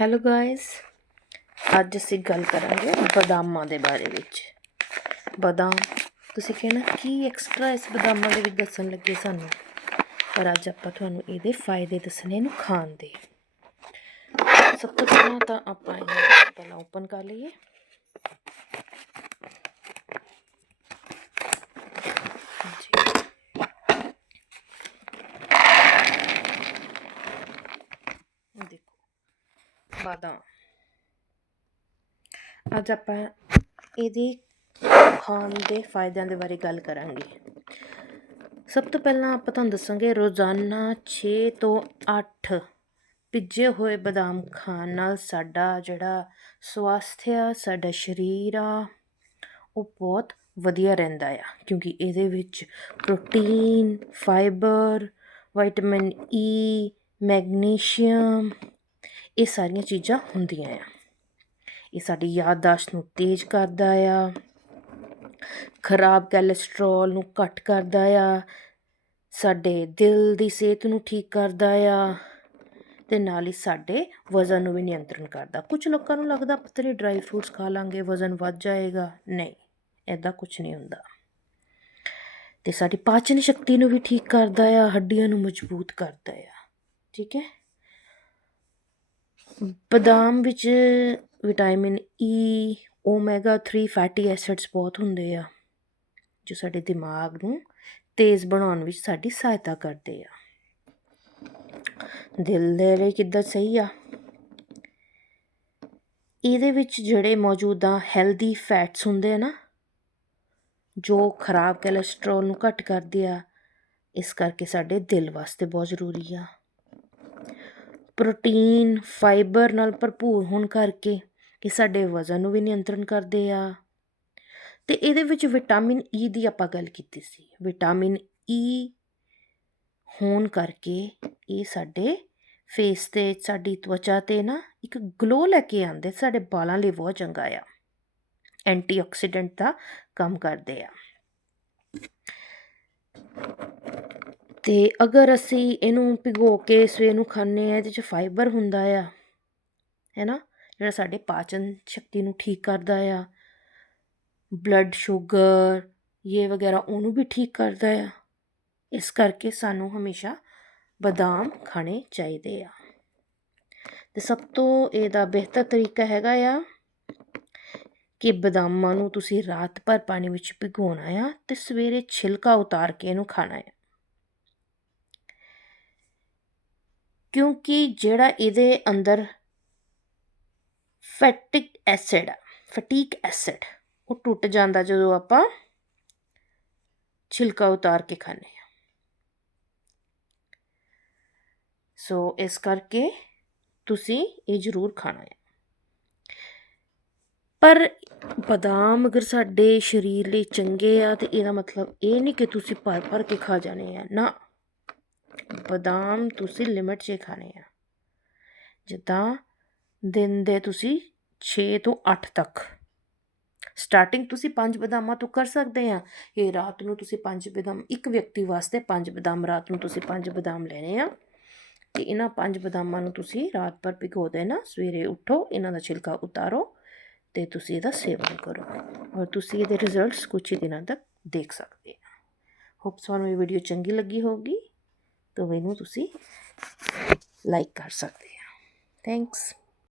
Hello guys ਅੱਜ ਅਸੀਂ ਗੱਲ ਕਰਾਂਗੇ ਬਦਾਮਾਂ ਦੇ ਬਾਰੇ ਵਿੱਚ। ਬਦਾਮ, ਤੁਸੀਂ ਕਹਿਣਾ, ਕੀ ਐਕਸਟਰਾ ਇਸ ਬਦਾਮਾਂ ਦੇ ਵਿੱਚ ਦੱਸਣ ਲੱਗੇ ਸਾਨੂੰ? ਪਰ ਅੱਜ ਆਪਾਂ ਤੁਹਾਨੂੰ ਇਹਦੇ ਫਾਇਦੇ ਦੱਸਣੇ ਇਹਨੂੰ ਖਾਣ ਦੇ। ਸਭ ਤੋਂ ਪਹਿਲਾਂ ਤਾਂ ਆਪਾਂ ਇਹਨੂੰ ਪਹਿਲਾਂ ਓਪਨ ਕਰ ਲਈਏ ਜੀ ਦੇਖੋ ਅੱਜ ਆਪਾਂ ਇਹਦੇ ਖਾਣ ਦੇ ਫਾਇਦਿਆਂ ਦੇ ਬਾਰੇ ਗੱਲ ਕਰਾਂਗੇ। ਸਭ ਤੋਂ ਪਹਿਲਾਂ ਆਪਾਂ ਤੁਹਾਨੂੰ ਦੱਸਾਂਗੇ, ਰੋਜ਼ਾਨਾ 6 ਤੋਂ 8 ਭਿੱਜੇ ਹੋਏ ਬਦਾਮ ਖਾਣ ਨਾਲ ਸਾਡਾ ਜਿਹੜਾ ਸਵਾਸਥ ਆ, ਸਾਡਾ ਸਰੀਰ ਆ, ਉਹ ਬਹੁਤ ਵਧੀਆ ਰਹਿੰਦਾ ਆ। ਕਿਉਂਕਿ ਇਹਦੇ ਵਿੱਚ protein, fibre, vitamin E magnesium ਇਹ ਸਾਰੀਆਂ ਚੀਜ਼ਾਂ ਹੁੰਦੀਆਂ ਆ। ਇਹ ਸਾਡੀ ਯਾਦਦਾਸ਼ਤ ਨੂੰ ਤੇਜ਼ ਕਰਦਾ ਆ। ਖਰਾਬ ਕੋਲੇਸਟ੍ਰੋਲ ਨੂੰ ਘੱਟ ਕਰਦਾ ਆ। ਸਾਡੇ ਦਿਲ ਦੀ ਸਿਹਤ ਨੂੰ ਠੀਕ ਕਰਦਾ ਆ। ਤੇ ਨਾਲ ਹੀ ਸਾਡੇ ਵਜ਼ਨ ਨੂੰ ਵੀ ਨਿਯੰਤਰਣ ਕਰਦਾ। ਕੁਝ ਲੋਕਾਂ ਨੂੰ ਲੱਗਦਾ ਪਤਲੇ ਡਰਾਈ ਫਰੂਟਸ ਖਾ ਲਾਂਗੇ, ਵਜ਼ਨ ਵੱਧ ਜਾਏਗਾ। ਨਹੀਂ ਐਦਾਂ ਕੁਝ ਨਹੀਂ ਹੁੰਦਾ। ਤੇ ਸਾਡੀ ਪਾਚਨ ਸ਼ਕਤੀ ਨੂੰ ਵੀ ਠੀਕ ਕਰਦਾ ਆ, ਹੱਡੀਆਂ ਨੂੰ ਮਜ਼ਬੂਤ ਕਰਦਾ ਆ। ਠੀਕ ਹੈ? ਬਦਾਮ ਵਿੱਚ vitamin E omega 3 fatty acids ਬਹੁਤ ਹੁੰਦੇ ਆ, ਜੋ ਸਾਡੇ ਦਿਮਾਗ ਨੂੰ ਤੇਜ਼ ਬਣਾਉਣ ਵਿੱਚ ਸਾਡੀ ਸਹਾਇਤਾ ਕਰਦੇ ਆ। ਦਿਲ ਦੇ ਲਈ ਕਿੱਦਾਂ ਸਹੀ ਆ? ਇਹਦੇ ਵਿੱਚ ਜਿਹੜੇ ਮੌਜੂਦਾ ਹੈਲਦੀ ਫੈਟਸ ਹੁੰਦੇ ਆ ਨਾ, ਜੋ ਖਰਾਬ ਕੋਲੇਸਟ੍ਰੋਲ ਨੂੰ ਘੱਟ ਕਰਦੇ ਆ, ਇਸ ਕਰਕੇ ਸਾਡੇ ਦਿਲ ਵਾਸਤੇ ਬਹੁਤ ਜ਼ਰੂਰੀ ਆ। ਪ੍ਰੋਟੀਨ, ਫਾਈਬਰ ਨਾਲ ਭਰਪੂਰ ਹੋਣ ਕਰਕੇ ਇਹ ਸਾਡੇ ਵਜ਼ਨ ਨੂੰ ਵੀ ਨਿਯੰਤਰਣ ਕਰਦੇ ਆ। ਅਤੇ ਇਹਦੇ ਵਿੱਚ ਵਿਟਾਮਿਨ ਈ ਦੀ ਆਪਾਂ ਗੱਲ ਕੀਤੀ ਸੀ। ਵਿਟਾਮਿਨ ਈ ਹੋਣ ਕਰਕੇ ਇਹ ਸਾਡੇ ਫੇਸ ਤੇ, ਸਾਡੀ ਤਵਚਾ ਤੇ ਨਾ ਇੱਕ ਗਲੋ ਲੈ ਕੇ ਆਉਂਦੇ, ਸਾਡੇ ਵਾਲਾਂ ਲਈ ਬਹੁਤ ਚੰਗਾ ਆ। ਐਂਟੀਆਕਸੀਡੈਂਟ ਦਾ ਕੰਮ ਕਰਦੇ ਆ। ਤੇ ਅਗਰ ਅਸੀਂ ਇਹਨੂੰ ਭਿਗੋ ਕੇ ਸਵੇਰ ਨੂੰ ਖਾਂਦੇ ਹਾਂ, ਇਹਦੇ ਚ ਫਾਈਬਰ ਹੁੰਦਾ ਆ, ਹੈ ਨਾ? ਜਿਹੜਾ ਸਾਡੇ ਪਾਚਨ ਸ਼ਕਤੀ ਨੂੰ ਠੀਕ ਕਰਦਾ ਆ ਬਲੱਡ ਸ਼ੂਗਰ ਇਹ ਵਗੈਰਾ, ਉਹਨੂੰ ਵੀ ਠੀਕ ਕਰਦਾ ਆ। ਇਸ ਕਰਕੇ ਸਾਨੂੰ ਹਮੇਸ਼ਾ ਬਦਾਮ ਖਾਣੇ ਚਾਹੀਦੇ ਆ। ਤੇ ਸਭ ਤੋਂ ਇਹਦਾ ਬਿਹਤਰ ਤਰੀਕਾ ਹੈਗਾ ਆ ਕਿ ਬਦਾਮਾਂ ਨੂੰ ਤੁਸੀਂ ਰਾਤ ਭਰ ਪਾਣੀ ਵਿੱਚ ਭਿਗੋਣਾ ਆ ਤੇ ਸਵੇਰੇ ਛਿਲਕਾ ਉਤਾਰ ਕੇ ਇਹਨੂੰ ਖਾਣਾ ਆ। ਕਿਉਂਕਿ ਜਿਹੜਾ ਇਹਦੇ ਅੰਦਰ ਫੈਟਿਕ ਐਸਿਡ ਆ, ਫਟੀਕ ਐਸਿਡ, ਉਹ ਟੁੱਟ ਜਾਂਦਾ ਜਦੋਂ ਆਪਾਂ ਛਿਲਕਾ ਉਤਾਰ ਕੇ ਖਾਂਦੇ ਆ ਸੋ ਇਸ ਕਰਕੇ ਤੁਸੀਂ ਇਹ ਜ਼ਰੂਰ ਖਾਣਾ ਹੈ। ਪਰ ਬਦਾਮ ਅਗਰ ਸਾਡੇ ਸਰੀਰ ਲਈ ਚੰਗੇ ਆ ਤੇ ਇਹਦਾ ਮਤਲਬ ਇਹ ਨਹੀਂ ਕਿ ਤੁਸੀਂ ਭਰ ਭਰ ਕੇ ਖਾ ਜਾਣੇ ਆ, ਨਾ। ਬਦਾਮ ਤੁਸੀਂ ਲਿਮਿਟ 'ਚ ਖਾਣੇ ਆ। ਜਿੱਦਾਂ ਦਿਨ ਦੇ ਤੁਸੀਂ 6 ਤੋਂ 8 ਤੱਕ। ਸਟਾਰਟਿੰਗ ਤੁਸੀਂ 5 ਬਦਾਮਾਂ ਤੋਂ ਕਰ ਸਕਦੇ ਆ। ਇਹ ਰਾਤ ਨੂੰ ਤੁਸੀਂ 5 ਬਦਾਮ, ਇੱਕ ਵਿਅਕਤੀ ਵਾਸਤੇ 5 ਬਦਾਮ ਰਾਤ ਨੂੰ ਤੁਸੀਂ 5 ਬਦਾਮ ਲੈਣੇ ਆ। ਤੇ ਇਹਨਾਂ 5 ਬਦਾਮਾਂ ਨੂੰ ਤੁਸੀਂ ਰਾਤ ਭਰ ਭਿਗੋ ਦੇਣਾ, ਸਵੇਰੇ ਉਠੋ, ਇਹਨਾਂ ਦਾ ਛਿਲਕਾ ਉਤਾਰੋ ਤੇ ਤੁਸੀਂ ਇਹਦਾ ਸੇਵਨ ਕਰੋ। ਔਰ ਤੁਸੀਂ ਇਹਦੇ ਰਿਜ਼ਲਟਸ ਕੁਝ ਹੀ ਦਿਨਾਂ ਤੱਕ ਦੇਖ ਸਕਦੇ ਆ। ਹੋਪਸ ਤੁਹਾਨੂੰ ਇਹ ਵੀਡੀਓ ਚੰਗੀ ਲੱਗੀ ਹੋਗੀ ਤਾਂ ਇਹਨੂੰ ਤੁਸੀਂ ਲਾਈਕ ਕਰ ਸਕਦੇ ਆ। ਥੈਂਕਸ